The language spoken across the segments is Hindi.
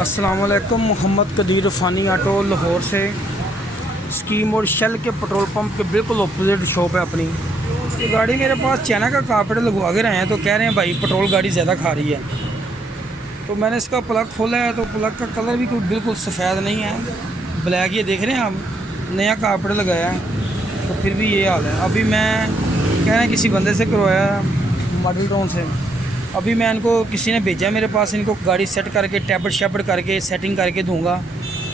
अस्सलाम वालेकुम। मोहम्मद कदीर फ़ानी ऑटो लाहौर से। स्कीम और शेल के पेट्रोल पंप के बिल्कुल अपोजिट शॉप है अपनी। ये गाड़ी मेरे पास चाइना का कारपेट लगवा के रहे हैं, तो कह रहे हैं भाई पेट्रोल गाड़ी ज़्यादा खा रही है। तो मैंने इसका प्लग खोला है तो प्लग का कलर भी कोई बिल्कुल सफ़ेद नहीं है, ब्लैक। ये देख रहे हैं आप, नया कारपेट लगाया है तो फिर भी ये हाल है। अभी मैं कह रहे हैं किसी बंदे से करवाया मॉडल टाउन से। अभी मैं इनको किसी ने भेजा मेरे पास, इनको गाड़ी सेट करके टैबलेट शैबलेट करके सेटिंग करके दूंगा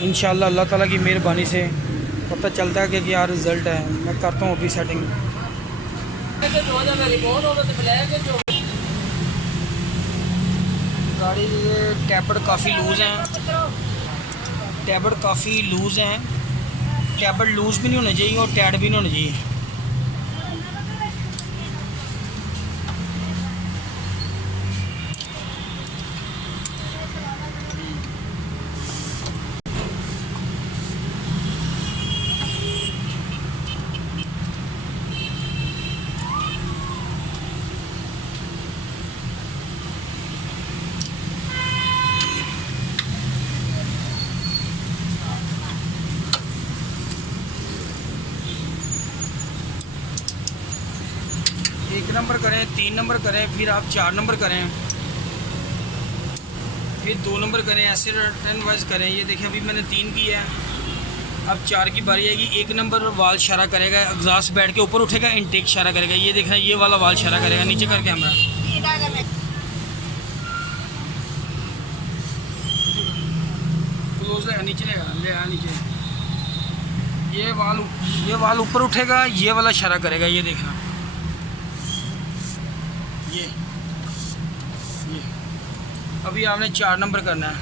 इंशाल्लाह। अल्लाह ताला की मेहरबानी से पता चलता है कि क्या रिज़ल्ट है। मैं करता हूँ अभी सेटिंग। गाड़ी ये टैबलेट काफ़ी लूज़ हैं, टैबलेट काफ़ी लूज़ हैं। टैबलेट लूज़ भी नहीं होने चाहिए और टाइट भी नहीं होने चाहिए। एक नंबर करें, 3 नंबर करें, फिर आप 4 नंबर करें, फिर 2 नंबर करें, ऐसे टर्न वाइज करें। ये देखिए अभी मैंने 3 किया है, अब 4 की बारी आएगी। 1 नंबर वाल इशारा करेगा, एग्जॉस्ट बैठ के ऊपर उठेगा, इनटेक इशारा करेगा। ये देखना, ये वाला वाल इशारा करेगा। नीचे कर कैमरा, क्लोज लेगा, नीचे लेगा नीचे। ये वाल ऊपर उठेगा, ये वाला इशारा करेगा। ये देखना, ये अभी आपने 4 नंबर करना है।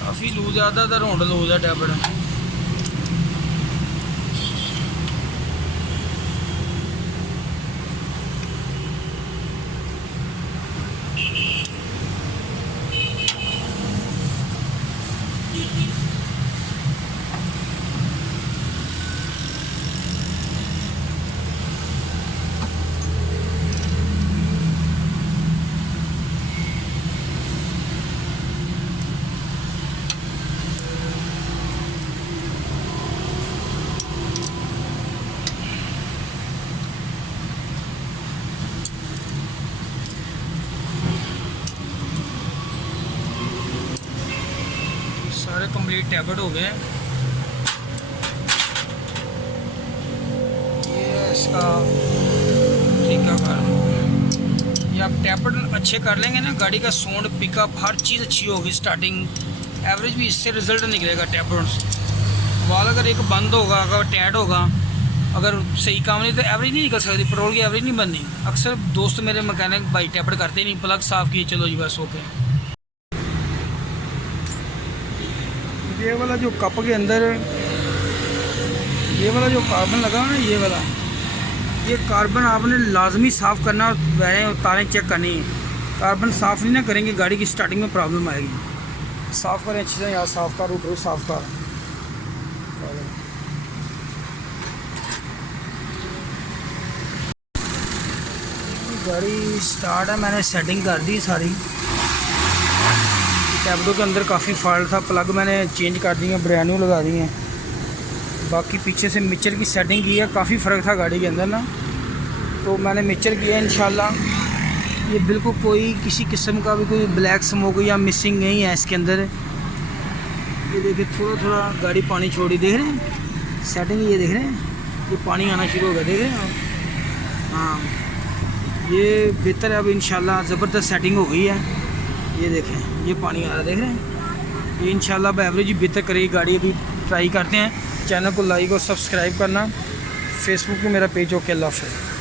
काफ़ी लूज, ज़्यादातर होंड लूज है टैबलेट। सारे कंप्लीट टैबलेट हो गए। ये इसका तरीकाकार, ये आप टैबलेट अच्छे कर लेंगे ना, गाड़ी का साउंड पिकअप हर चीज़ अच्छी होगी। स्टार्टिंग एवरेज भी इससे रिज़ल्ट निकलेगा टैबलेट से। वाल अगर एक बंद होगा, अगर टाइट होगा, अगर सही काम नहीं तो एवरेज नहीं निकल सकती, पेट्रोल की एवरेज नहीं बननी। अक्सर दोस्त मेरे मैकेनिक भाई टैबलेट करते ही नहीं, प्लग साफ़ किए चलो जी बस ओके। ये वाला जो कप के अंदर ये वाला जो कार्बन लगा है ना, ये कार्बन आपने लाजमी साफ़ करना और वैसे तारें चेक करनी है। कार्बन साफ़ नहीं ना करेंगे गाड़ी की स्टार्टिंग में प्रॉब्लम आएगी। साफ़ करें अच्छे से, यार साफ़ कर, उठो साफ़ कर। गाड़ी स्टार्ट है, मैंने सेटिंग कर दी सारी। टैबलों के अंदर काफ़ी फॉल्ट था, प्लग मैंने चेंज कर दी है, ब्रांड न्यू लगा दी है। बाकी पीछे से मिक्सर की सेटिंग की है, काफ़ी फ़र्क था गाड़ी के अंदर ना, तो मैंने मिक्सर किया है। इंशाल्लाह ये बिल्कुल कोई किसी किस्म का भी कोई ब्लैक स्मोक या मिसिंग नहीं है इसके अंदर। ये देखिए थोड़ा थोड़ा गाड़ी पानी छोड़ी, देख रहे हैं सेटिंग, ये देख रहे हैं ये पानी आना शुरू हो गया, देख रहे हैं आप। हाँ ये बेहतर है, अब इंशाल्लाह ज़बरदस्त सेटिंग हो गई है। ये देखें ये पानी आ रहा है, देख रहे हैं। ये इंशाल्लाह अब एवरेज ही बेहतर करेगी गाड़ी। अभी ट्राई करते हैं। चैनल को लाइक और सब्सक्राइब करना। फेसबुक पे मेरा पेज ओके, अल्लाह हाफ़िज़।